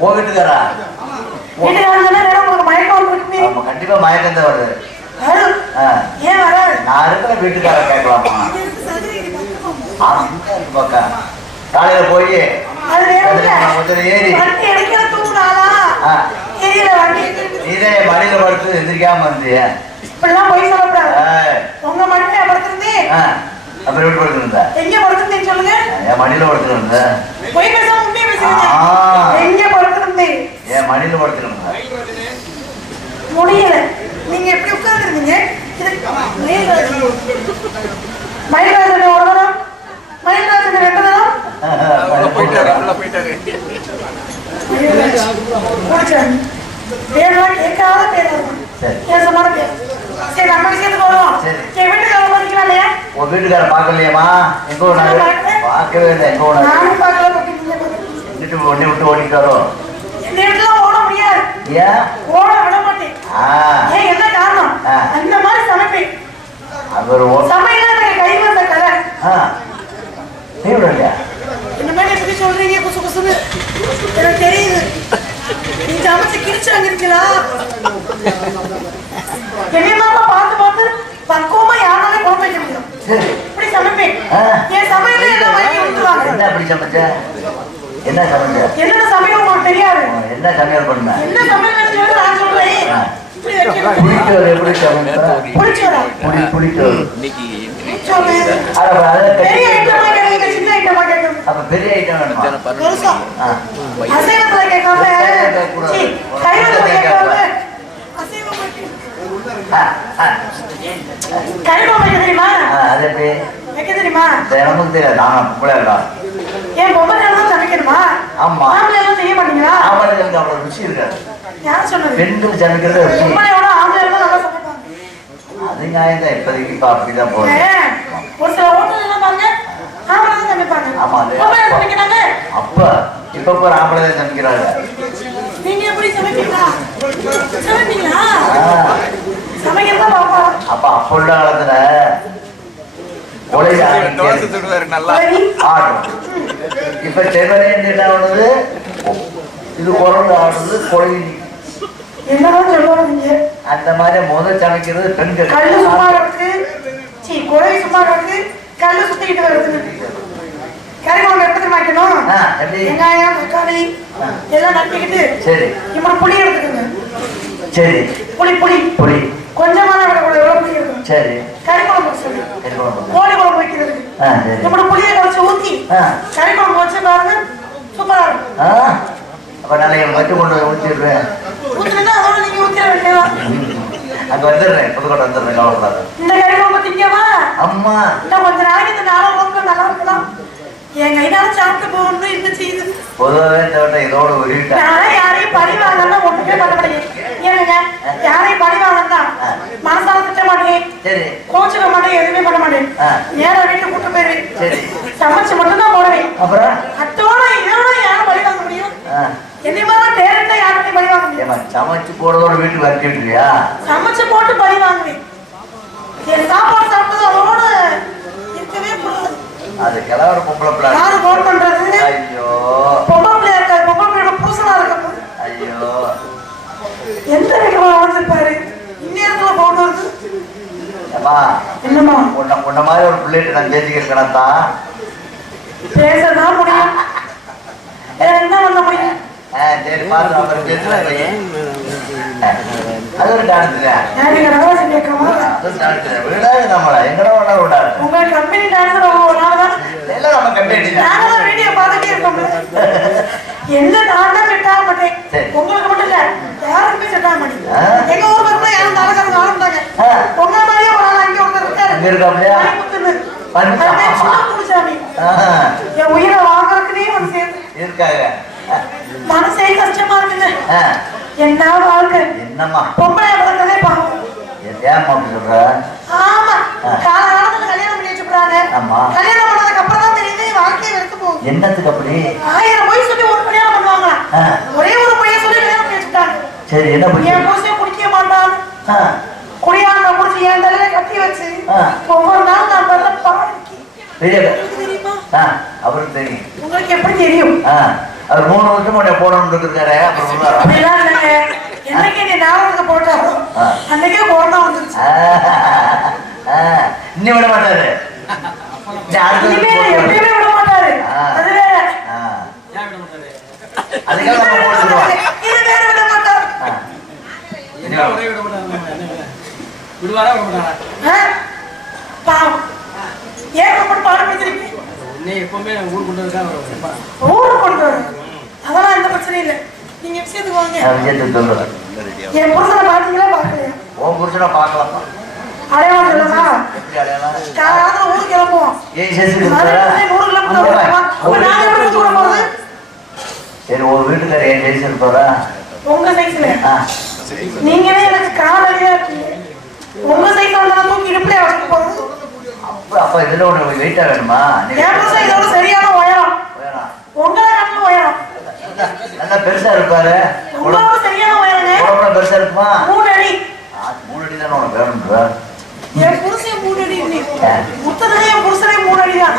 உன் வீட்டுக்காரா? ஆமா கண்டிப்பா மயக்கம் தான் வருது? நான் இருக்கிற வீட்டுக்கார கேட்கலாமா? பக்கம். காலையில போய். ஏறி. நீதே மடியில படுத்து எந்திரிக்காம இருந்திய. இப்படிலாம் போய் சொல்லக்கூடாது. உங்க மடியில படுத்திருந்தேன் அப்புறம் வீட்டு படுத்துருந்த? எங்க படுத்திருந்தேன்னு சொல்லுங்க. என் மடியில படுத்துருந்த போய் பேசாம உண்மையை பேசுறீங்க ஆ. எங்க படுத்திருந்தேன் என் மடியில முடியல. நீங்க எப்படி உட்கார்ந்துருந்தீங்க? மயில்ராஜன் மயில்ராஜன் ஒரு தரம் மயில்ராஜன் ரெண்டு தரம் குடிச்சாங்க பேரெல்லாம் கேட்காத பேர் சரி. கேசமான பேர். சரி நம்ம விஷயத்துக்கு வருவோம் சரி. என் வீட்டுக்கு வர இல்லையா? உன் வீட்டுக்கார பார்க்கலையாமா எங்க பார்க்கவே இல்லை எங்க நானும் பார்க்கல. வீட்டு ஒண்ணி விட்டு ஓடிட்டாரோ இந்த இடத்துல ஓட முடியாது ஏன் ஓட விட மாட்டேன். ஏன் என்ன காரணம். அந்த மாதிரி சமைப்பேன். ஓ- சமையல் கை வந்த கதை நீ விடலையா இந்த மாதிரி எப்படி சொல்றீங்க? குசு குசுன்னு. எனக்கு தெரியுது. நீ சமைச்சு கிழிச்சாங்க இருக்கீங்களா என்னமா பார்த்து பார்த்து பக்குவமா யாரால குழம்பு வைக்க முடியும். இப்படி சமைப்பேன். என் சமையல என்ன வாங்கி விட்டுருவாங்க என்ன அப்படி சமைச்ச? என்ன சமைச்ச? என்னென்ன சமையல் தெரியாது. என்ன சமையல் பண்ண? என்ன சமையல் நான் சொல்றேன். புளிச்சோறு எப்படி புளி புளிச்சோறு. பெரிய ஐட்டமா சின்ன ஐட்டமா அப்ப பெரிய ஐட்டம் வேணுமா. அசைவத்துல கேட்காம. சைவத்துல கேட்காம. வைக்க- தெரியுமா? ஆ, அது எப்படி? வைக்க தெரியுமா? தெரியாது. நான் பொம்பளை ஏன் பொம்பளை சமைக்கணுமா? ஆமா. ஆம்பளை எல்லாம் செய்ய மாட்டீங்களா? அவ்வளவு ருசி இருக்காது. யார் சொன்னது? பெண்கள் சமைக்கிறது ருசி. பொம்பளையோட ஆம்பளை எல்லாம் நல்லா சமைப்பாங்க. அது நியாயம் தான் இப்போதைக்கு இப்ப அப்படிதான் போகுது. ஒரு சில ஹோட்டல் எல்லாம் பாருங்க ஆம்பளை தான் சமைப்பாங்க. ஆமா, அது- பொம்பளை சமைக்கிறாங்க? அப்ப இப்ப இப்ப ஆம்பளை தான் சமைக்கிறாங்க. நீங்க எப்படி சமைப்பீங்களா? சமைப்பீங்களா. சமைக்கிறதா பாப்பா. அப்ப அப்ப உள்ள காலத்துல உலக நல்லா. ஆடும் இப்ப செவனேன்னு என்ன பண்ணுது இது குரல் ஆடுறது கொலை என்னதான் சொல்லுவாங்க? அந்த மாதிரி முதல் சமைக்கிறது பெண்கள். கல்லு சும்மா கிடக்கு. சீ குறை சும்மா கிடக்கு. கல்லு சுத்திக்கிட்டு வருது. கறி குழம்பு? வெங்காயம் தக்காளி. எல்லாம் நட்டிக்கிட்டு சரி. இப்படி புளி எடுத்துக்கோங்க. சரி. புளி புளி. புளி. கொஞ்சமா தான் விடக்கூடாது எவ்வளவு புளி இருக்கும் சரி. கறி குழம்பு சொல்லி. கோழி குழம்பு வைக்கிறதுக்கு. இப்படி புளியை கரைச்சு ஊத்தி. கறி குழம்பு வச்சு பாருங்க. சூப்பரா இருக்கும். அப்ப நாளைக்கு மட்டும் கொண்டு போய் ஊற்றிடுறேன் ஊத்துனா அதோட நீங்க ஊத்திர வேண்டியதான் அங்க வந்துடுறேன். புதுக்கோட்டை வந்துடுறேன். கவலைப்படாத. இந்த கறி குழம்பு திங்கவா அம்மா. இன்னும் கொஞ்ச நாளைக்கு இந்த நாளை நல்லா இருக்கலாம். என் கையினால சாப்பிட்டு போகணும்னு இந்த செய்யுது பொதுவாகவே தவிர இதோட நான் யாரையும் பழி சரி. கோச்சுக்க மாட்டேன் எதுவுமே பண்ண மாட்டேன். ஆ. நேரா வீட்டுக்கு கூட்டு போயிருவேன் சரி. சமைச்சு மட்டும் தான் போடுவேன். அப்புறம்? அத்தோட இதோட யாரும் பழி வாங்க முடியும். என்னை மாதிரி டேரக்டா யார்கிட்டயும் பழி வாங்க முடியும் சமைச்சு போடுறதோட வீட்டுக்கு வரட்டி விட்டுருவியா சமைச்சு போட்டு பழி வாங்குவேன். என் சாப்பாடு சாப்பிட்டது அதோட இருக்கவே கூடாது. அது கிளவர பொம்பளை பிள்ளை. யாரு போன் பண்றது? ஐயோ. பொம்பளை பிள்ளையா இருக்காது பொம்பளை பிள்ளையோட புருஷனா இருக்கும் ஐயோ. எந்த வீட்டுல வளர்ந்துருப்பாரு இந்நேரத்துல போன் வருது. அம்மா என்னம்மா உன்ன உன்ன மாதிரி ஒரு பிள்ளைகிட்ட நான் பேசிக்கிறேன் தான் பேசதான் முடியும் என்ன பண்ண முடியும் ஆ சரி பார்த்து அப்புறம் பேசுறேன் அது ஒரு டான்ஸ் நான் நீங்க ரகவாசி கேட்காம அது டான்ஸ் விடாது நம்மள எங்கட வேணா விடாது உங்க கம்பெனி டான்ஸ் எல்லாம் நம்ம கம்பெனி வீடியோ பார்த்துட்டே இருக்கோம்ல என்ன நான் தான். உங்களுக்கு மட்டும் இல்ல யாருக்குமே செட் ஆக மாட்டேங்குது ஆ. எங்க ஊர் பக்கம் யாரும் தலைக்காரங்க ஆக மாட்டாங்க ஆ. உங்க மாதிரியே ஒரு ஆள் அங்கே ஒருத்தர் இருக்காரு அங்க இருக்காப்லையா? என் உயிரை வாங்குறதுக்குனே வந்து சேர்ந்து இருக்காங்க மனசே கஷ்டமா இருக்குங்க என்ன வாழ்க்கை? என்னம்மா? பொம்பளை வளர்க்கறதே பாவம். ஏன் அப்படி சொல்ற? ஆமா. கால காலத்துல கல்யாணம் பண்ணி வச்சுக்கிறாங்க. ஆமா. கல்யாணம் பண்ணதுக்கு அப்புறம் தான் தெரியுது வாழ்க்கையை வெறுத்து போகுது. என்னத்துக்கு அப்படி? ஆயிரம் பொய் சொல்லி ஒரு கல்யாணம் பண்ணுவாங்களா. ஒரே ஒரு பொய்ய சொல்லி கல்யாணம் பண்ணி வச்சுட்டாங்க. சரி என்ன பண்ணி? என் புருஷன் குடிக்க மாட்டான் என் தலையில கட்டி வச்சு. ஒவ்வொரு நாள் நான் படுற பாடிக்கு தெரியுமா? அவருக்கு தெரியும். உங்களுக்கு எப்படி தெரியும்? அவர் மூணு வருஷம் உன்னை போடணும்னு இருக்காரு அப்புறம்? அப்படிலாம் இல்லைங்க. என்னைக்கு நீ ஞாபகத்துக்கு போட்டாரோ. அன்னைக்கே வந்துருச்சு. இன்னும் விட மாட்டாரு. எப்பயுமே விட மாட்டாரு. அது வேற. அதுக்காக நம்ம போட்டுருவோம் இது வேற விட மாட்டாரு ஆ. என்ன ஒரே விட மாட்டாங்க விடுவாரா விட மாட்டாரா ஆ? பாவம். ஏன் இப்படி பாடு பிடிச்சிருக்கீங்க இன்னே எப்பவுமே ஊர் கொண்டு இருக்கா ஊருக்கு கொண்டு வர அதெல்லாம் எந்த பிரச்சனையும் இல்லை. நீங்க விஷயத்துக்கு வாங்க. நான் விஜயத்தை சொல்றேன். என் புருஷனை பாத்தீங்களா பாக்கலையா உன் புருஷனை பார்க்கலாம்? அடையாளம் அடையாளம்? காலையில ஊருக்கு கிளம்புவோம். தூரம் போறது. சரி ஒரு வீட்டுக்கார ஏன் ஜெயிச்சு இருப்பாரா உங்க சைஸ்ல நீங்களே எனக்கு காலையில இருக்கீங்க. உங்க சைஸ்ல வந்தா தூக்கி இடுப்புல வச்சுட்டு போறது. அப்ப இதுல ஒண்ணு வெயிட்டா வேணுமா? புருஷன் இதோட சரியான உயரம்? வேணாம். உங்களை காட்டிலும் உயரம். நல்லா பெருசா இருப்பாரு. உங்களோட சரியான உயரங்க உடம்புல பெருசா இருக்குமா? மூணு அடி மூணு அடி தானே உனக்கு வேணும்ன்ற என் புருஷன் மூணு அடி. மொத்தத்துல என் புருஷனே மூணு அடி தான்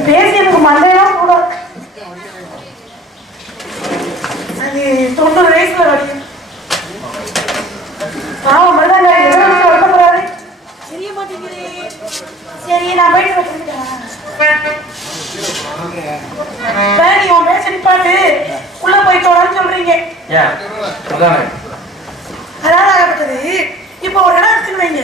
பேசி எனக்கு மண்டையெல்லாம் கூட அது தொண்ணூறு வயசுல வரையும் பாவம் மருதாங்க எவ்வளவு வச்சு வருத்தப்படுறாரு தெரிய மாட்டேங்குது. சரி நான் போயிட்டு வச்சுருக்கேன் நீ உன் பேச நிப்பாட்டு. உள்ள போய் தொடர்ந்து சொல்றீங்க. அதான் ஆகப்பட்டது இப்போ ஒரு இடம் இருக்குன்னு வைங்க.